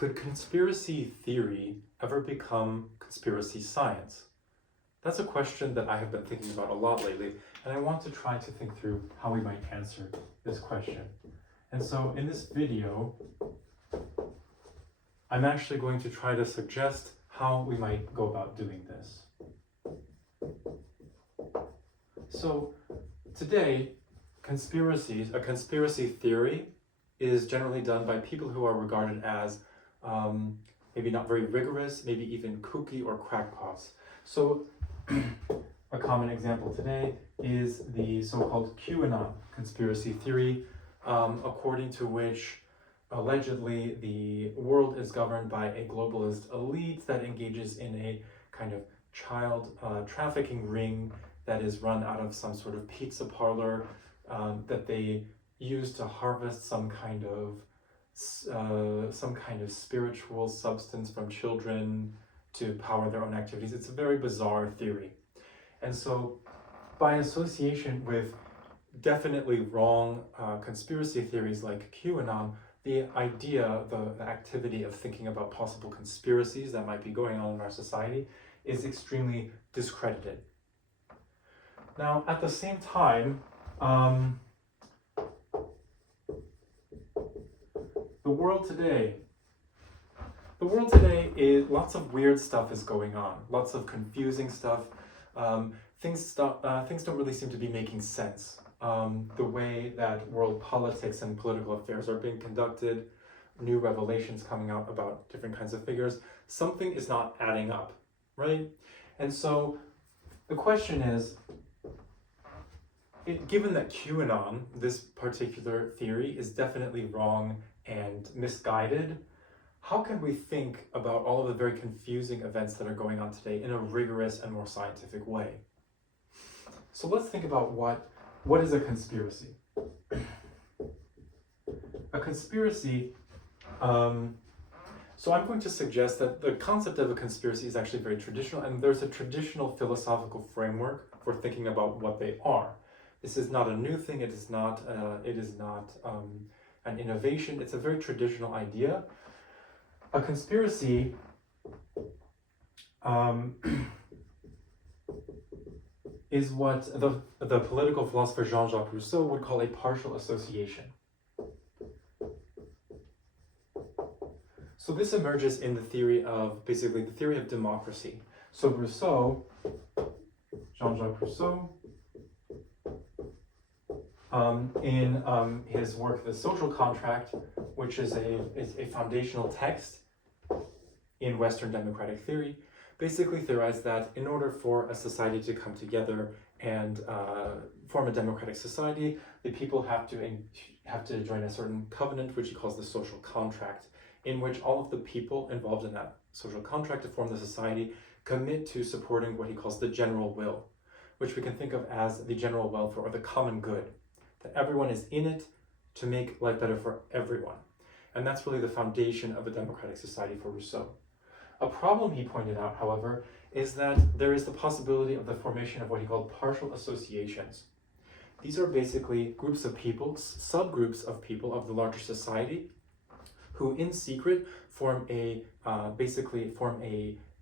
Could conspiracy theory ever become conspiracy science? That's a question that I have been thinking about a lot lately, and I want to try to think through how we might answer this question. And so in this video, I'm actually going to try to suggest how we might go about doing this. So today, a conspiracy theory is generally done by people who are regarded as maybe not very rigorous, maybe even kooky or crackpots. So a common example today is the so-called QAnon conspiracy theory, according to which allegedly the world is governed by a globalist elite that engages in a kind of child trafficking ring that is run out of some sort of pizza parlor that they use to harvest some kind of spiritual substance from children to power their own activities. It's a very bizarre theory. And so by association with definitely wrong conspiracy theories like QAnon, the idea, the activity of thinking about possible conspiracies that might be going on in our society is extremely discredited. Now, at the same time, the world today is lots of weird stuff is going on, lots of confusing stuff. Things don't really seem to be making sense. The way that world politics and political affairs are being conducted, new revelations coming out about different kinds of figures, something is not adding up, right? And so the question is, given that QAnon, this particular theory, is definitely wrong and misguided, how can we think about all of the very confusing events that are going on today in a rigorous and more scientific way? So let's think about what is a conspiracy? A conspiracy, so I'm going to suggest that the concept of a conspiracy is actually very traditional, and there's a traditional philosophical framework for thinking about what they are. This is not a new thing, it is not an innovation, it's a very traditional idea. A conspiracy is what the political philosopher Jean-Jacques Rousseau would call a partial association. So this emerges in the theory of, basically the theory of democracy. So Jean-Jacques Rousseau, in his work, The Social Contract, which is a foundational text in Western democratic theory, basically theorized that in order for a society to come together and form a democratic society, the people have to join a certain covenant, which he calls the social contract, in which all of the people involved in that social contract to form the society commit to supporting what he calls the general will, which we can think of as the general welfare or the common good, that everyone is in it to make life better for everyone. And that's really the foundation of a democratic society for Rousseau. A problem, he pointed out, however, is that there is the possibility of the formation of what he called partial associations. These are basically groups of people, subgroups of people of the larger society, who in secret form a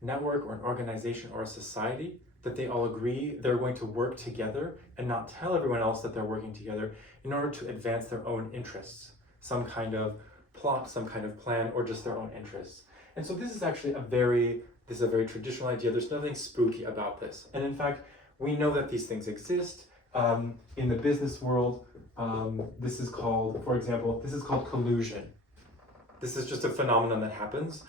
network or an organization or a society that they all agree they're going to work together and not tell everyone else that they're working together in order to advance their own interests, some kind of plot, some kind of plan, or just their own interests. And so this is actually a very traditional idea. There's nothing spooky about this. And in fact, we know that these things exist. In the business world, this is called, for example, collusion. This is just a phenomenon that happens.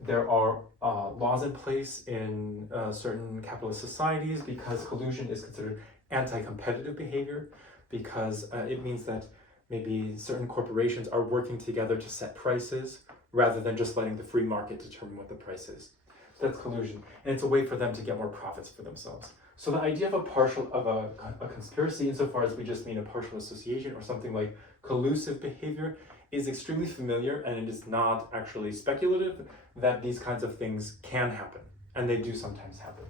There are laws in place in certain capitalist societies because collusion is considered anti-competitive behavior, because it means that maybe certain corporations are working together to set prices rather than just letting the free market determine what the price is. So that's collusion, and it's a way for them to get more profits for themselves. So the idea of a conspiracy, insofar as we just mean a partial association or something like collusive behavior, is extremely familiar, and it is not actually speculative that these kinds of things can happen, and they do sometimes happen.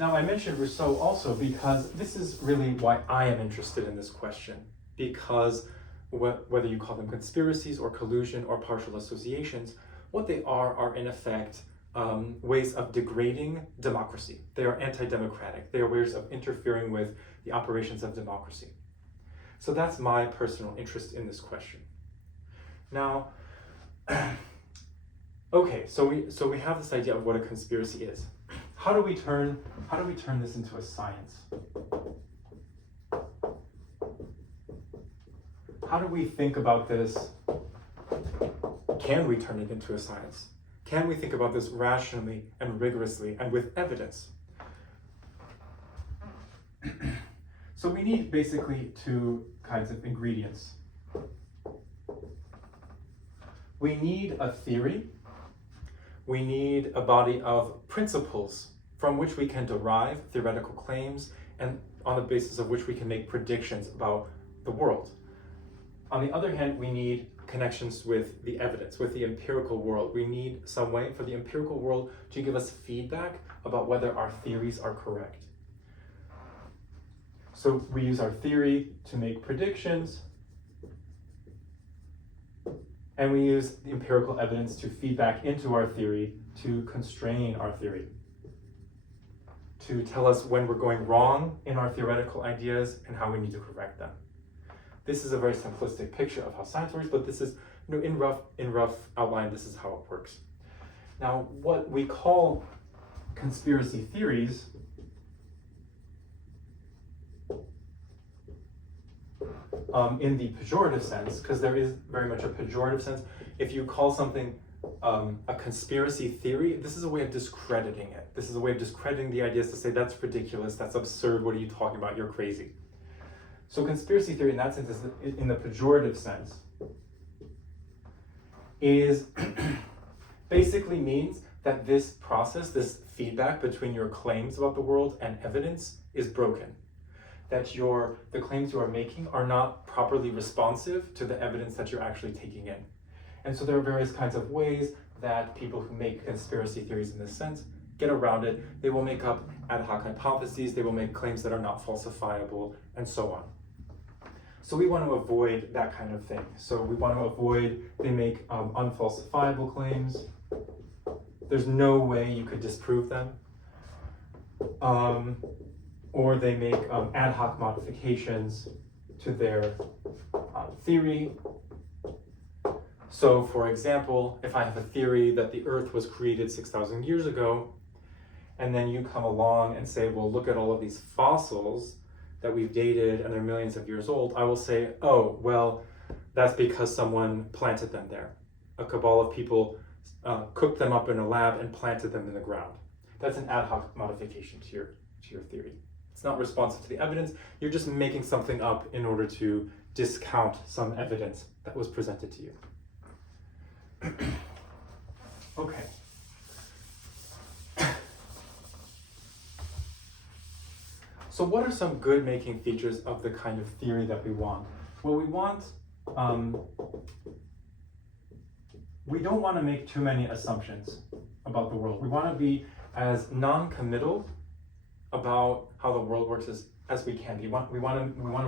Now, I mentioned Rousseau also because this is really why I am interested in this question, because whether you call them conspiracies or collusion or partial associations, what they are in effect ways of degrading democracy. They are anti-democratic. They are ways of interfering with the operations of democracy. So that's my personal interest in this question. Now, okay, so we have this idea of what a conspiracy is. How do we turn this into a science? How do we think about this? Can we turn it into a science? Can we think about this rationally and rigorously and with evidence? So we need basically two kinds of ingredients. We need a theory. We need a body of principles from which we can derive theoretical claims and on the basis of which we can make predictions about the world. On the other hand, we need connections with the evidence, with the empirical world. We need some way for the empirical world to give us feedback about whether our theories are correct. So we use our theory to make predictions, and we use the empirical evidence to feed back into our theory, to constrain our theory, to tell us when we're going wrong in our theoretical ideas and how we need to correct them. This is a very simplistic picture of how science works, but this is, in rough outline, this is how it works. Now, what we call conspiracy theories in the pejorative sense, because there is very much a pejorative sense, if you call something a conspiracy theory, this is a way of discrediting it. This is a way of discrediting the ideas to say, that's ridiculous, that's absurd, what are you talking about, you're crazy. So conspiracy theory in that sense, is in the pejorative sense, is basically means that this process, this feedback between your claims about the world and evidence is broken. That the claims you are making are not properly responsive to the evidence that you're actually taking in. And so there are various kinds of ways that people who make conspiracy theories in this sense get around it. They will make up ad hoc hypotheses, they will make claims that are not falsifiable, and so on. So we want to avoid that kind of thing. So we want to avoid, they make unfalsifiable claims. There's no way you could disprove them. Or they make ad hoc modifications to their theory. So for example, if I have a theory that the Earth was created 6,000 years ago, and then you come along and say, well, look at all of these fossils that we've dated and they're millions of years old, I will say, oh, well, that's because someone planted them there. A cabal of people cooked them up in a lab and planted them in the ground. That's an ad hoc modification to your theory. It's not responsive to the evidence. You're just making something up in order to discount some evidence that was presented to you. Okay. So what are some good making features of the kind of theory that we want? Well, we don't want to make too many assumptions about the world. We want to be as non-committal about how the world works as we can. We want to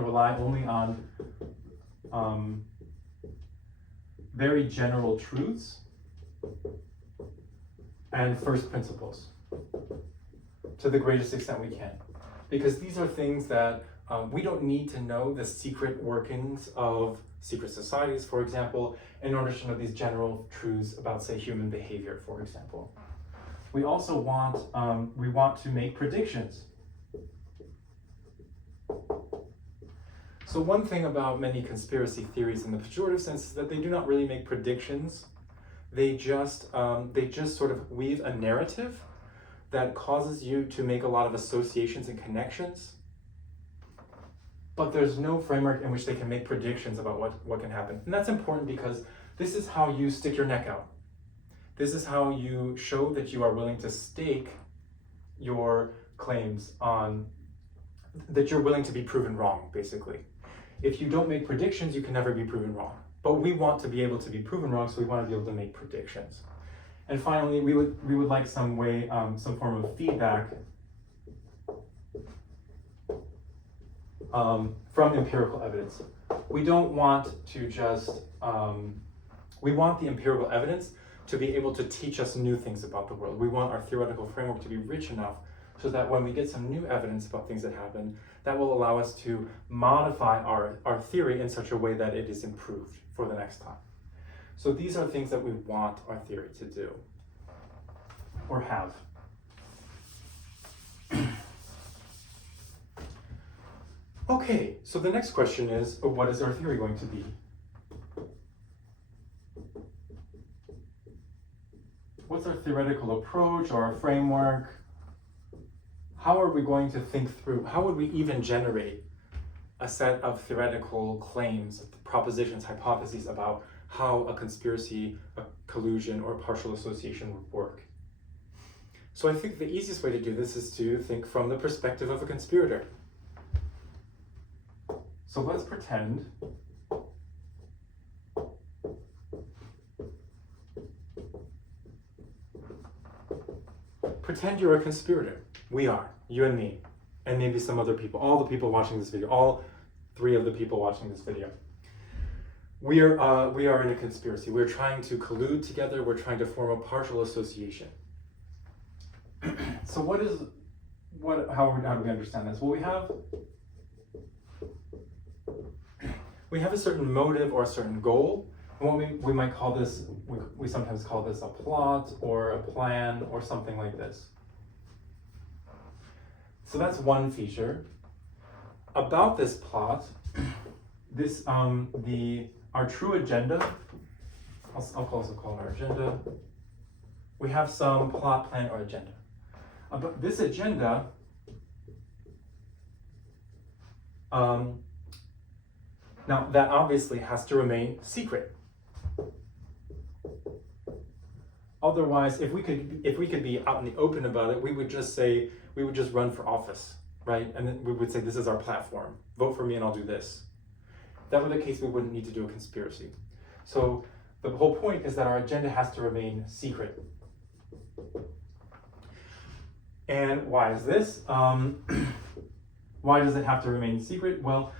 rely only on very general truths and first principles to the greatest extent we can. Because these are things that we don't need to know the secret workings of secret societies, for example, in order to know these general truths about, say, human behavior, for example. We also want to make predictions. So one thing about many conspiracy theories in the pejorative sense is that they do not really make predictions. They just sort of weave a narrative that causes you to make a lot of associations and connections, but there's no framework in which they can make predictions about what can happen. And that's important because this is how you stick your neck out. This is how you show that you are willing to stake your claims on, that you're willing to be proven wrong, basically. If you don't make predictions, you can never be proven wrong. But we want to be able to be proven wrong, so we want to be able to make predictions. And finally, we would like some way, some form of feedback from empirical evidence. We don't want to just, we want the empirical evidence to be able to teach us new things about the world. We want our theoretical framework to be rich enough so that when we get some new evidence about things that happen, that will allow us to modify our theory in such a way that it is improved for the next time. So these are things that we want our theory to do, or have. Okay, so the next question is, what is our theory going to be? What's our theoretical approach or our framework? How are we going to think through, how would we even generate a set of theoretical claims, propositions, hypotheses about how a conspiracy, a collusion, or partial association would work? So I think the easiest way to do this is to think from the perspective of a conspirator. So let's pretend you're a conspirator. We are, you and me, and maybe some other people, all the people watching this video, all 3 of the people watching this video. We are in a conspiracy. We're trying to collude together. We're trying to form a partial association. So how do we understand this? Well, we have a certain motive or a certain goal. And what we might call this, we sometimes call this a plot or a plan or something like this. So that's one feature. About this plot, our true agenda, I'll also call it our agenda. We have some plot, plan, or agenda. But this agenda now that obviously has to remain secret. Otherwise, if we could be out in the open about it, we would just run for office, right? And then we would say, this is our platform. Vote for me and I'll do this. If that were the case, we wouldn't need to do a conspiracy. So the whole point is that our agenda has to remain secret. And why is this? Why does it have to remain secret? Well,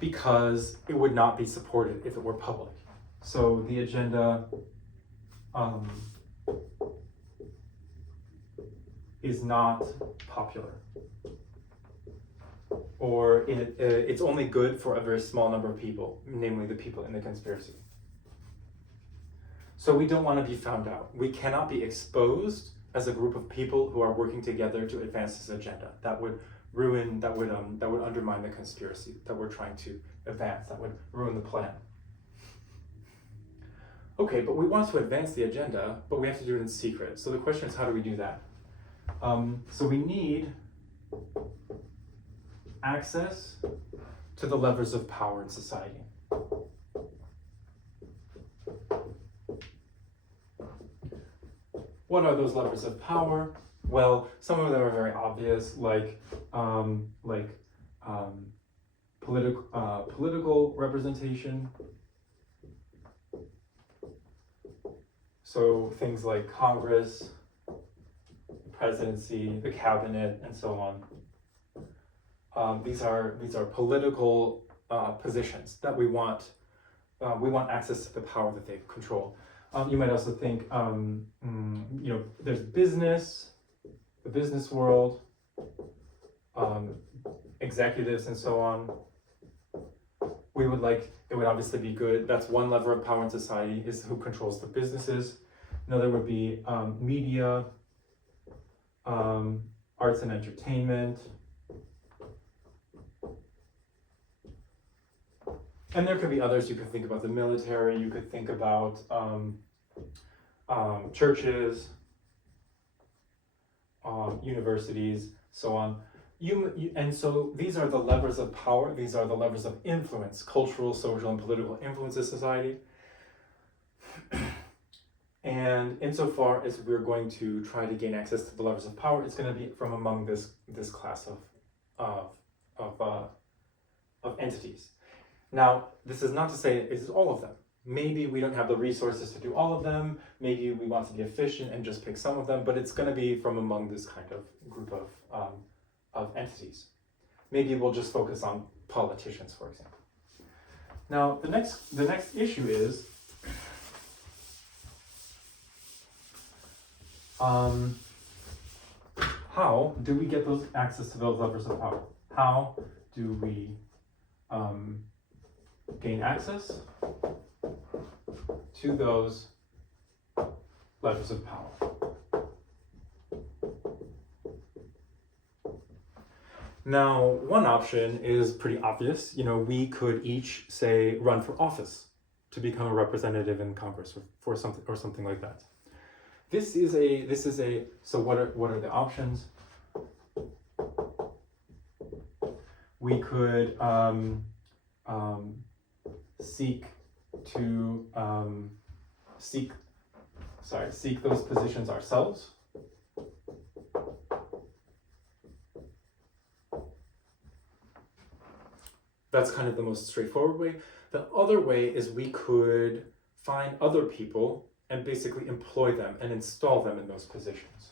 because it would not be supported if it were public. So the agenda is not popular, or it's only good for a very small number of people, namely the people in the conspiracy. So we don't want to be found out. We cannot be exposed as a group of people who are working together to advance this agenda. That would undermine the conspiracy that we're trying to advance. That would ruin the plan. Okay, but we want to advance the agenda, but we have to do it in secret. So the question is, how do we do that? So we need access to the levers of power in society. What are those levers of power? Well, some of them are very obvious, like political representation. So things like Congress, presidency, the cabinet, and so on. These are political positions that we want. We want access to the power that they control. You might also think, there's business, the business world, executives, and so on. It would obviously be good. That's one lever of power in society, is who controls the businesses. Another would be media, arts and entertainment. And there could be others. You could think about the military, you could think about churches, universities, so on. And so these are the levers of power, these are the levers of influence, cultural, social, and political influence in society. And insofar as we're going to try to gain access to the levers of power, it's going to be from among this class of entities. Now, this is not to say it's all of them. Maybe we don't have the resources to do all of them. Maybe we want to be efficient and just pick some of them, but it's going to be from among this kind of group of entities. Maybe we'll just focus on politicians, for example. Now, the next issue is how do we get those access to those levers of power? How do we gain access to those levers of power? Now, one option is pretty obvious. We could each, say, run for office to become a representative in Congress or something like that. So what are the options? We could seek those positions ourselves. That's kind of the most straightforward way. The other way is we could find other people and basically employ them and install them in those positions.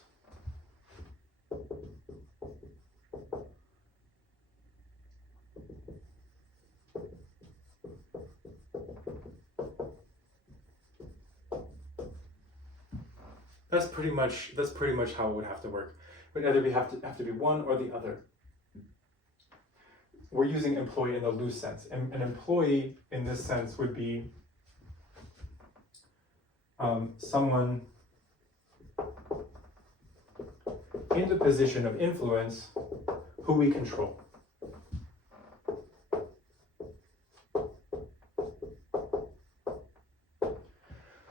That's pretty much how it would have to work. It would either have to be one or the other. We're using employee in the loose sense. And an employee in this sense would be someone in the position of influence who we control.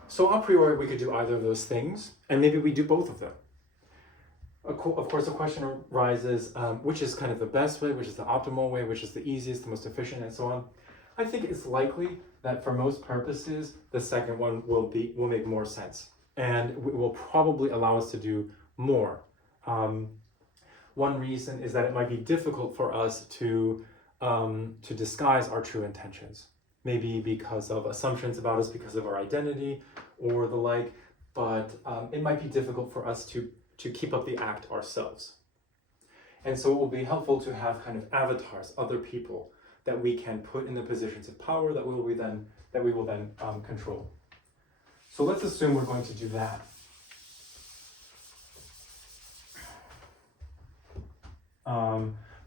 So a priori, we could do either of those things, and maybe we do both of them. Of course, the question arises, which is kind of the best way, which is the optimal way, which is the easiest, the most efficient, and so on. I think it's likely that for most purposes, the second one will make more sense, and will probably allow us to do more. One reason is that it might be difficult for us to disguise our true intentions, maybe because of assumptions about us, because of our identity, or the like. But it might be difficult for us to keep up the act ourselves. And so it will be helpful to have kind of avatars, other people that we can put in the positions of power that we will then control. So let's assume we're going to do that.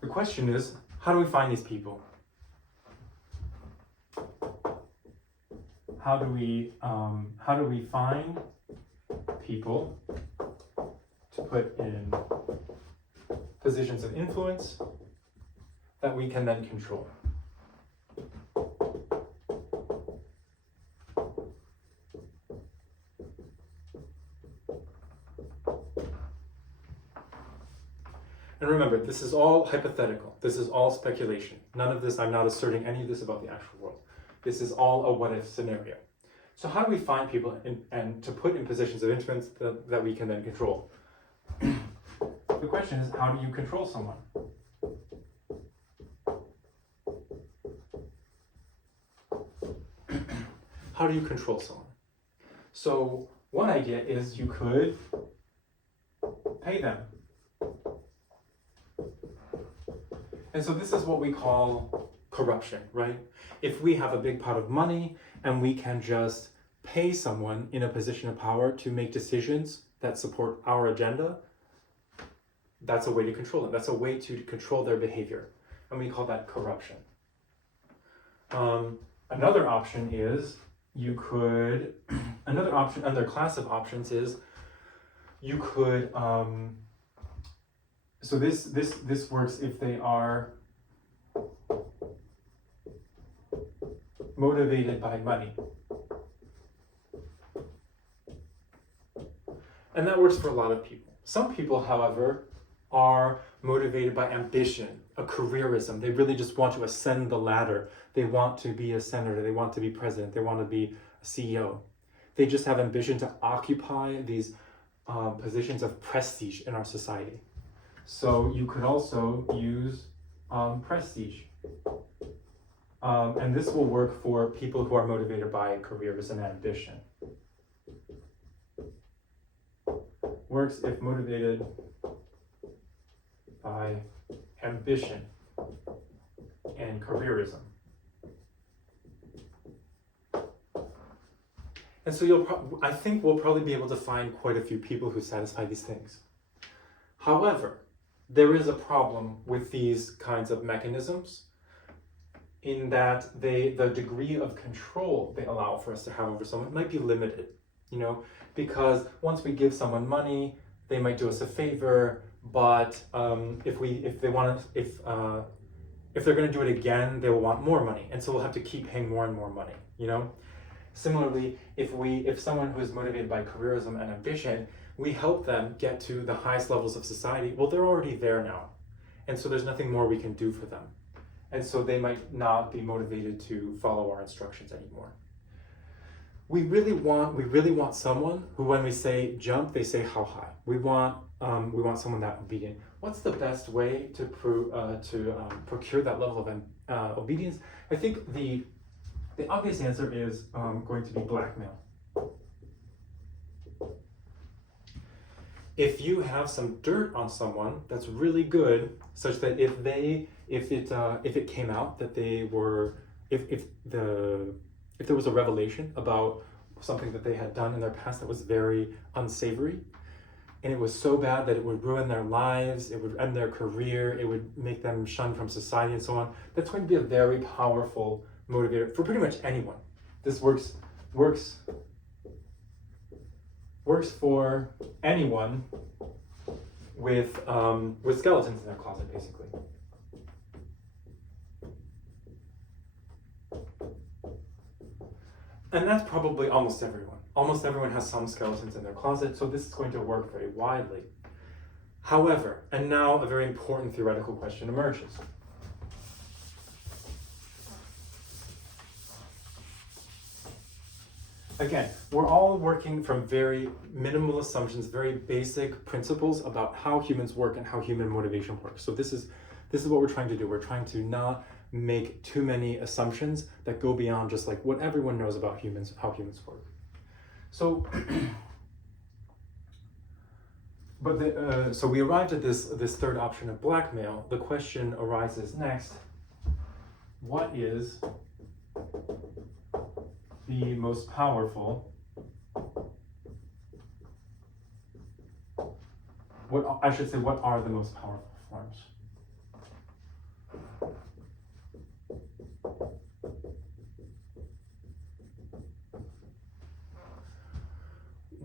The question is, how do we find these people? How do we find people to put in positions of influence that we can then control? And remember, this is all hypothetical. This is all speculation. None of this, I'm not asserting any of this about the actual world. This is all a what-if scenario. So how do we find people and to put in positions of influence that we can then control? The question is, how do you control someone? How do you control someone? So one idea is you could pay them. And so this is what we call corruption, right? If we have a big pot of money and we can just pay someone in a position of power to make decisions that support our agenda, that's a way to control them. That's a way to control their behavior. And we call that corruption. Another option is another class of options is you could, so this works if they are motivated by money. And that works for a lot of people. Some people, however, are motivated by ambition, a careerism. They really just want to ascend the ladder. They want to be a senator. They want to be president. They want to be a CEO. They just have ambition to occupy these positions of prestige in our society. So you could also use prestige. And this will work for people who are motivated by careerism and ambition. Works if motivated by ambition and careerism. And so I think we'll probably be able to find quite a few people who satisfy these things. However, there is a problem with these kinds of mechanisms in that the degree of control they allow for us to have over someone might be limited, because once we give someone money, they might do us a favor, but if they're going to do it again, they will want more money, and so we'll have to keep paying more and more money, Similarly, if someone who is motivated by careerism and ambition, we help them get to the highest levels of society, well, they're already there now. And so there's nothing more we can do for them. And so they might not be motivated to follow our instructions anymore. We really want someone who, when we say jump, they say how high. We want someone that obedient. What's the best way to procure that level of obedience? I think the obvious answer is going to be blackmail. If you have some dirt on someone that's really good, such that if it came out that if there was a revelation about something that they had done in their past that was very unsavory, and it was so bad that it would ruin their lives, it would end their career, it would make them shunned from society and so on, that's going to be a very powerful motivator for pretty much anyone. This works for anyone with skeletons in their closet, basically. And that's probably almost everyone. Almost everyone has some skeletons in their closet, so this is going to work very widely. However, and now a very important theoretical question emerges. Again, we're all working from very minimal assumptions, very basic principles about how humans work and how human motivation works. So this is what we're trying to do. We're trying to not make too many assumptions that go beyond just like what everyone knows about humans, how humans work. So, so we arrived at this third option of blackmail. The question arises next: what is the most powerful? What are the most powerful forms?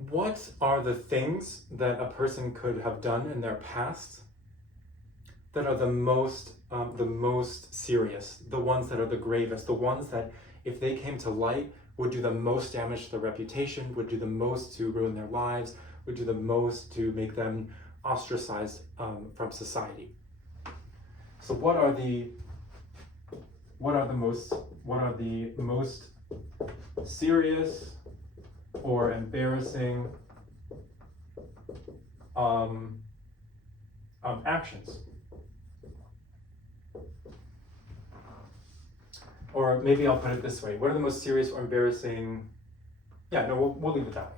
What are the things that a person could have done in their past that are the most serious, the ones that are the gravest, the ones that, if they came to light, would do the most damage to their reputation, would do the most to ruin their lives, would do the most to make them ostracized from society? So what are the most serious or embarrassing actions? Or maybe I'll put it this way: what are the most serious or embarrassing? We'll leave it that way.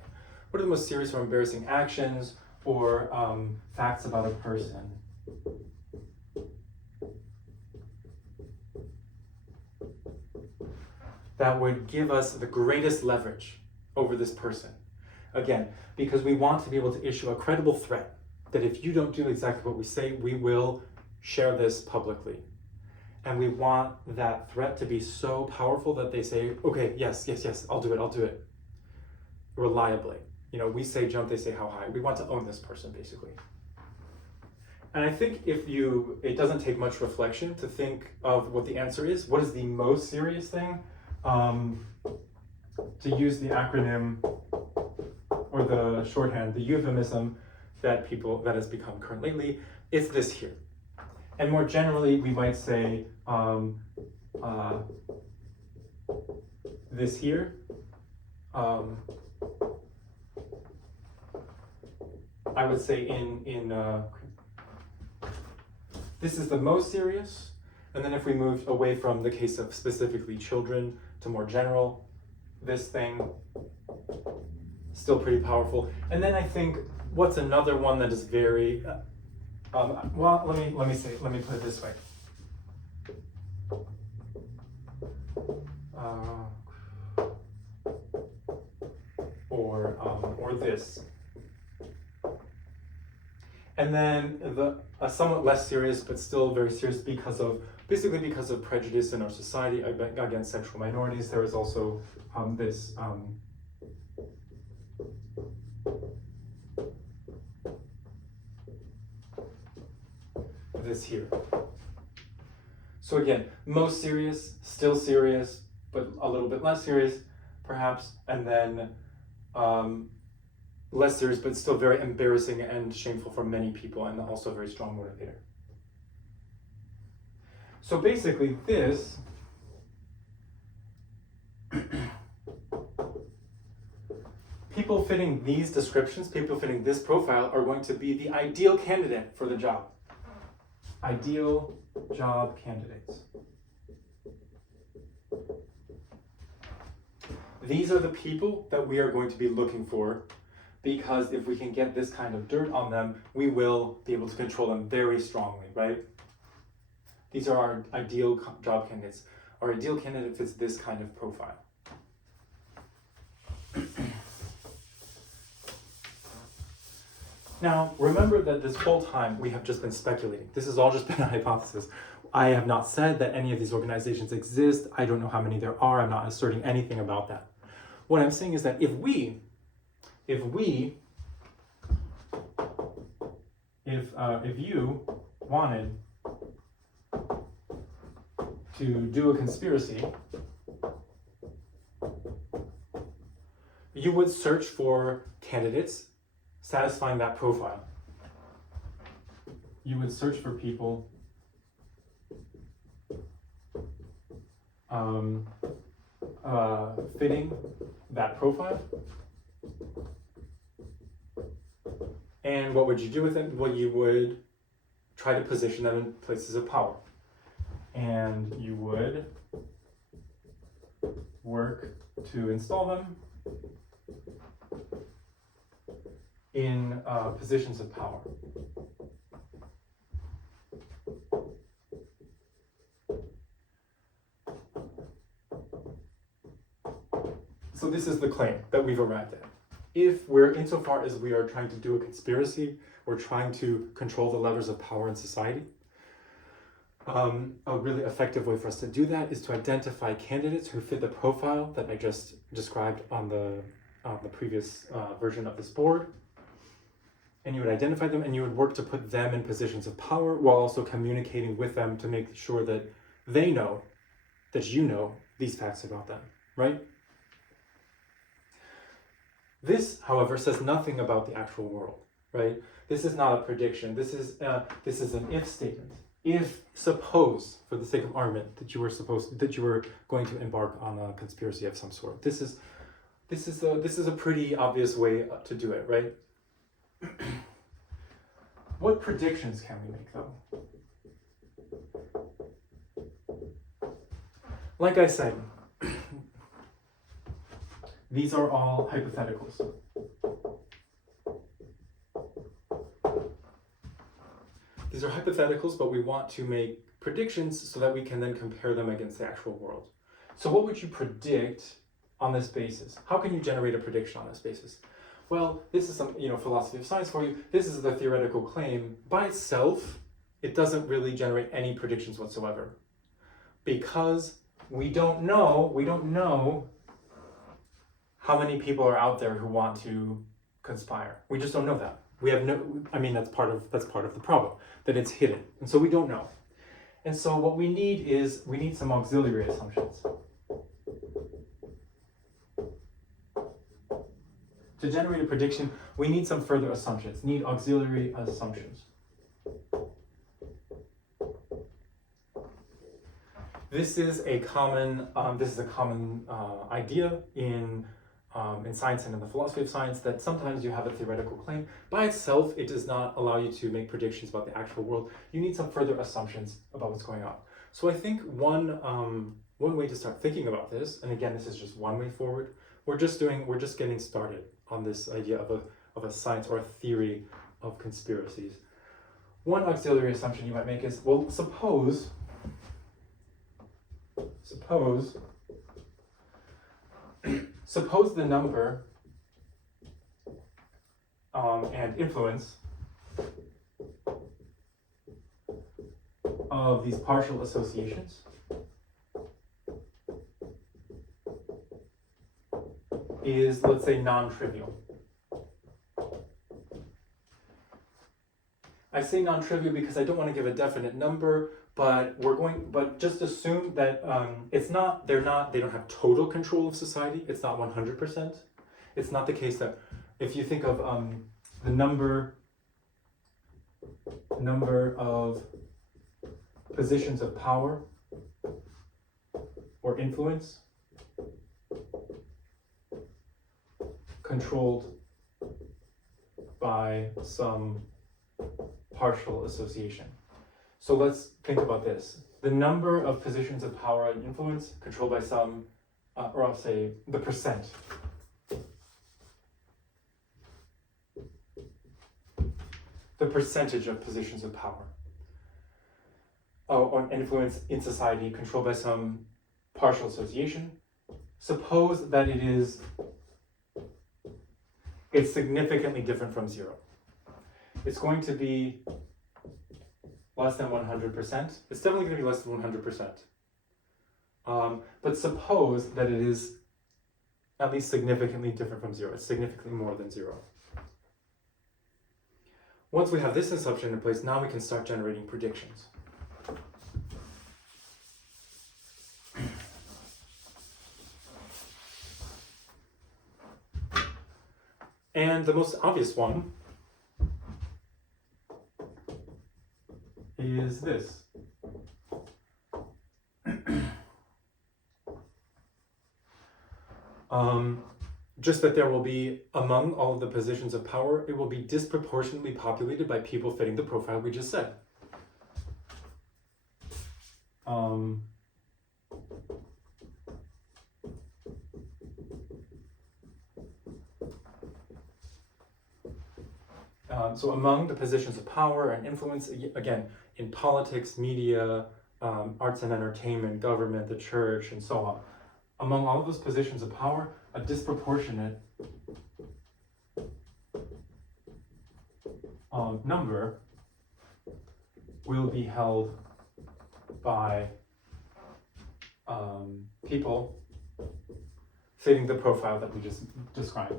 What are the most serious or embarrassing actions or facts about a person that would give us the greatest leverage over this person? Again, because we want to be able to issue a credible threat that if you don't do exactly what we say, we will share this publicly. And we want that threat to be so powerful that they say, okay, yes, I'll do it, reliably. We say jump, they say how high. We want to own this person, basically. And I think it doesn't take much reflection to think of what the answer is. What is the most serious thing? To use the acronym or the shorthand, the euphemism that has become current lately, it's this here. And more generally, we might say this here. I would say this is the most serious. And then if we move away from the case of specifically children to more general, this thing, still pretty powerful. And then I think what's another one that is very, let me put it this way. or this. And then a somewhat less serious, but still very serious because of prejudice in our society against sexual minorities. There is also this here. So again, most serious, still serious, but a little bit less serious, perhaps, and then less serious, but still very embarrassing and shameful for many people, and also a very strong motivator. So basically this people fitting these descriptions, people fitting this profile are going to be the ideal candidate for the job. Ideal job candidates. These are the people that we are going to be looking for, because if we can get this kind of dirt on them, we will be able to control them very strongly, right? These are our ideal job candidates. Our ideal candidate fits this kind of profile. Now, remember that this whole time we have just been speculating. This has all just been a hypothesis. I have not said that any of these organizations exist. I don't know how many there are. I'm not asserting anything about that. What I'm saying is that if you wanted to do a conspiracy, you would search for candidates satisfying that profile. You would search for people fitting that profile. And what would you do with them? Well, you would try to position them in places of power. And you would work to install them in positions of power. So this is the claim that we've arrived at. If we're, insofar as we are trying to do a conspiracy, we're trying to control the levers of power in society, a really effective way for us to do that is to identify candidates who fit the profile that I just described on the previous version of this board. And you would identify them and you would work to put them in positions of power while also communicating with them to make sure that they know that you know these facts about them, right? This, however, says nothing about the actual world, right? This is not a prediction. This is an if statement. If, suppose, for the sake of argument, that you were going to embark on a conspiracy of some sort. This is a pretty obvious way to do it, right? What predictions can we make, though? Like I said, these are all hypotheticals. These are hypotheticals, but we want to make predictions so that we can then compare them against the actual world. So what would you predict on this basis? How can you generate a prediction on this basis? Well, this is some philosophy of science for you. This is the theoretical claim. By itself, it doesn't really generate any predictions whatsoever, because we don't know how many people are out there who want to conspire. We just don't know that. We have that's part of the problem, that it's hidden. And so we don't know. And so what we need is some auxiliary assumptions. To generate a prediction, we need some further assumptions, need auxiliary assumptions. This is a common idea in science and in the philosophy of science, that sometimes you have a theoretical claim. By itself, it does not allow you to make predictions about the actual world. You need some further assumptions about what's going on. So I think one way to start thinking about this, and again, this is just one way forward, we're just getting started on this idea of a science or a theory of conspiracies. One auxiliary assumption you might make is, well, suppose Suppose the number and influence of these partial associations is, let's say, non-trivial. I say non-trivial because I don't want to give a definite number, but just assume that they don't have total control of society. It's not 100%. It's not the case that if you think of the number of positions of power or influence controlled by some partial association. So let's think about this. The number of positions of power and influence controlled by some, or I'll say the percent. The percentage of positions of power or influence in society controlled by some partial association. Suppose that it's significantly different from zero. It's going to be less than 100%. It's definitely going to be less than 100%. But suppose that it is at least significantly different from zero. It's significantly more than zero. Once we have this assumption in place, now we can start generating predictions. And the most obvious one is this. Just that there will be, among all of the positions of power, it will be disproportionately populated by people fitting the profile we just said. So among the positions of power and influence, again, in politics, media, arts and entertainment, government, the church, and so on, among all of those positions of power, a disproportionate number will be held by people fitting the profile that we just described.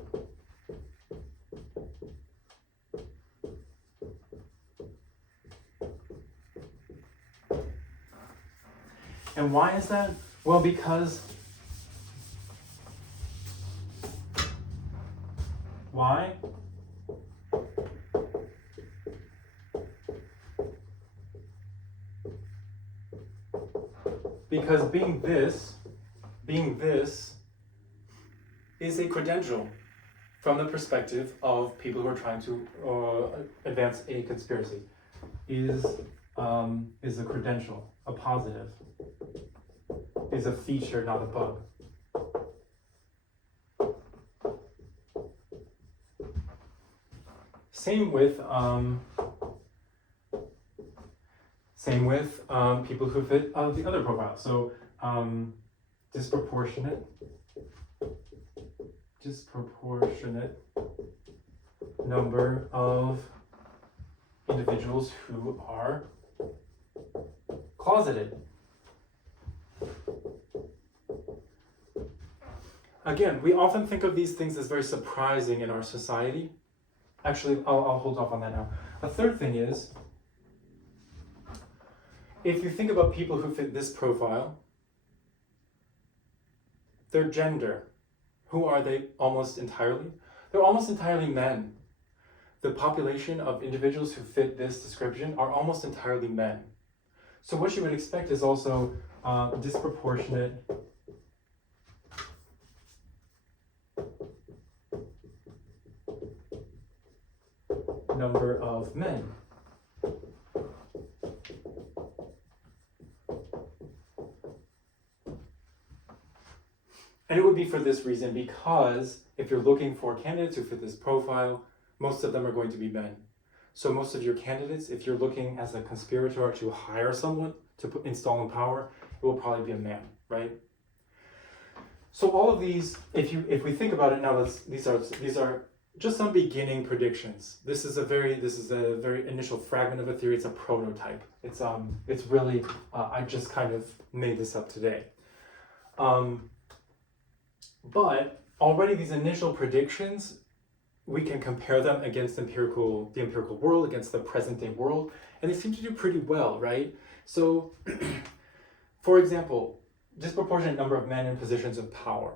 And why is that? Well, because why? Because being this is a credential from the perspective of people who are trying to advance a conspiracy. Is a credential, a positive, is a feature, not a bug. Same with people who fit the other profile. So disproportionate number of individuals who are closeted. Again, we often think of these things as very surprising in our society. Actually, I'll hold off on that now. A third thing is, if you think about people who fit this profile, their gender, who are they almost entirely? They're almost entirely men. The population of individuals who fit this description are almost entirely men. So what you would expect is also disproportionate number of men. And it would be for this reason, because if you're looking for candidates who fit this profile, most of them are going to be men. So most of your candidates, if you're looking as a conspirator to hire someone to install in power, it will probably be a man, right? So all of these, if we think about it now, these are just some beginning predictions. This is a very initial fragment of a theory. It's a prototype. It's really I just kind of made this up today. But already these initial predictions, we can compare them against the empirical world, against the present day world, and they seem to do pretty well, right? So, for example, disproportionate number of men in positions of power.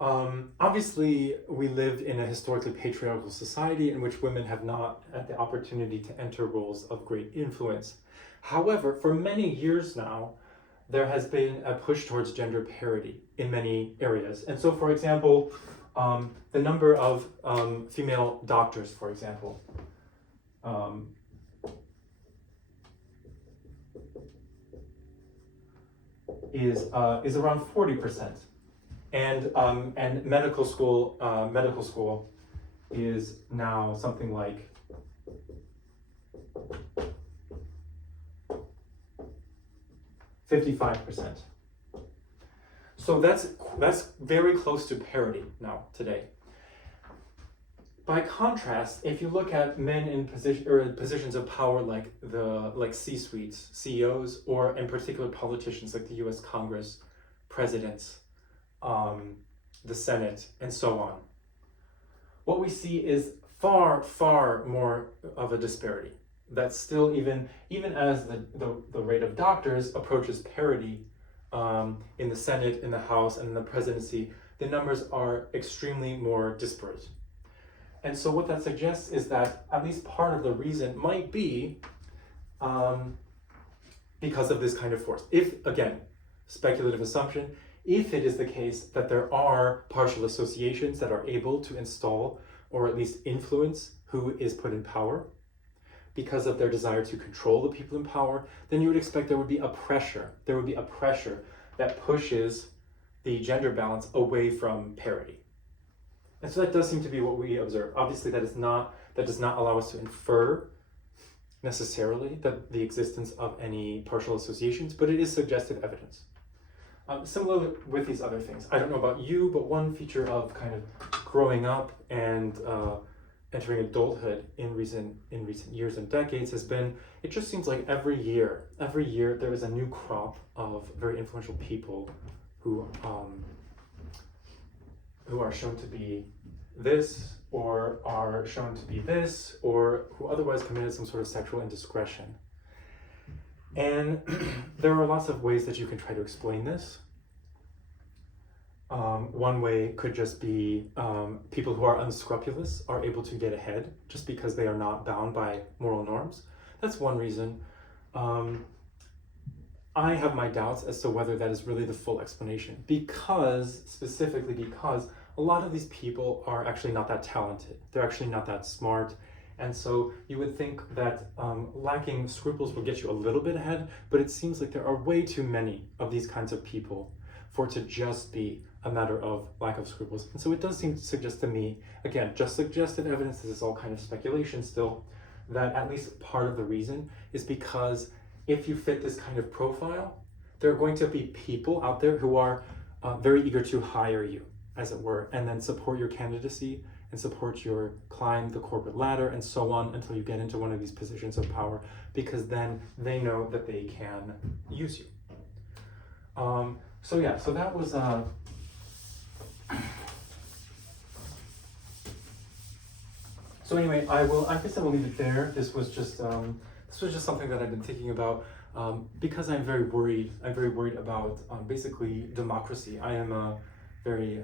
Obviously, we lived in a historically patriarchal society in which women have not had the opportunity to enter roles of great influence. However, for many years now, there has been a push towards gender parity in many areas. And so, for example, the number of female doctors, for example, is around 40%, and medical school is now something like 55%. So that's very close to parity now today. By contrast, if you look at men in positions of power like C-suites, CEOs, or in particular politicians like the U.S. Congress, presidents, the Senate, and so on, what we see is far, far more of a disparity. That's still even as the rate of doctors approaches parity in the Senate, in the House, and in the presidency, the numbers are extremely more disparate. And so what that suggests is that at least part of the reason might be because of this kind of force. If, again, speculative assumption, if it is the case that there are partial associations that are able to install or at least influence who is put in power because of their desire to control the people in power, then you would expect there would be a pressure. There would be a pressure that pushes the gender balance away from parity. And so that does seem to be what we observe. Obviously, that does not allow us to infer necessarily the existence of any partial associations, but it is suggestive evidence. Similarly with these other things. I don't know about you, but one feature of kind of growing up and entering adulthood in recent years and decades has been, it just seems like every year there is a new crop of very influential people who are shown to be this, or are shown to be this, or who otherwise committed some sort of sexual indiscretion. And there are lots of ways that you can try to explain this. One way could just be people who are unscrupulous are able to get ahead just because they are not bound by moral norms. That's one reason. I have my doubts as to whether that is really the full explanation, specifically because a lot of these people are actually not that talented. They're actually not that smart. And so you would think that lacking scruples will get you a little bit ahead, but it seems like there are way too many of these kinds of people for it to just be a matter of lack of scruples. And so it does seem to suggest to me, again, just suggested evidence, this is all kind of speculation still, that at least part of the reason is because if you fit this kind of profile, there are going to be people out there who are very eager to hire you, as it were, and then support your candidacy and support your climb the corporate ladder and so on until you get into one of these positions of power, because then they know that they can use you. So that was so anyway, I guess I will leave it there. This was just something that I've been thinking about because I'm very worried about basically democracy. I am very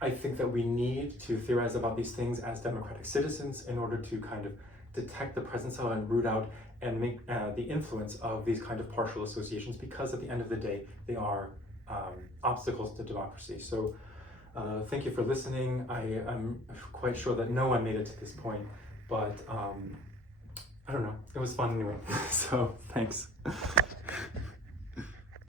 I think that we need to theorize about these things as democratic citizens in order to kind of detect the presence of and root out and make the influence of these kind of partial associations, because at the end of the day, they are obstacles to democracy. So thank you for listening. I'm quite sure that no one made it to this point, but I don't know, it was fun anyway. So thanks.